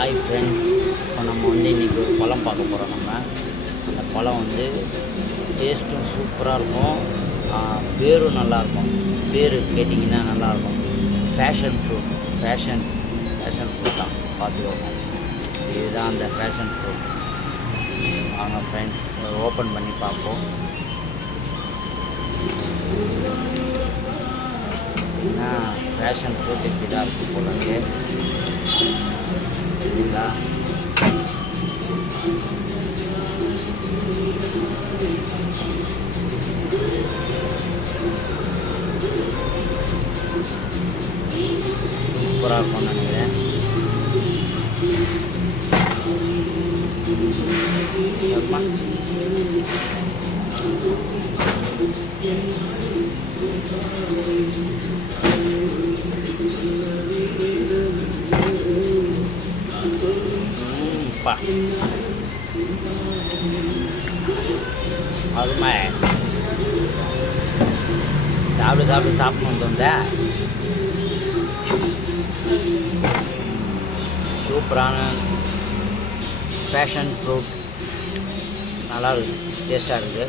Hi friends, இப்போ நம்ம வந்து இன்றைக்கி ஒரு பழம் பார்க்க போகிறோம். நம்ம அந்த பழம் வந்து டேஸ்ட்டும் சூப்பராக இருக்கும், பேரும் நல்லாயிருக்கும். பேர் கேட்டிங்கன்னா நல்லாயிருக்கும். ஃபேஷன் ஃப்ரூட் தான் பார்த்துக்கோங்க. இதுதான் அந்த ஃபேஷன் ஃப்ரூட். வாங்க ஃப்ரெண்ட்ஸ், ஓப்பன் பண்ணி பார்ப்போம். ஃபேஷன் ஃப்ரூட் இப்படி தான் இருக்குது போலருக்கு. சரிங்களா? சூப்பராக இருக்கும்னு நினைக்கிறேன். அருமை. சாப்பிடணும் தோந்த சூப்பரான ஃபேஷன் ஃப்ரூட். நல்லா இருக்குது, டேஸ்ட்டாக இருக்குது.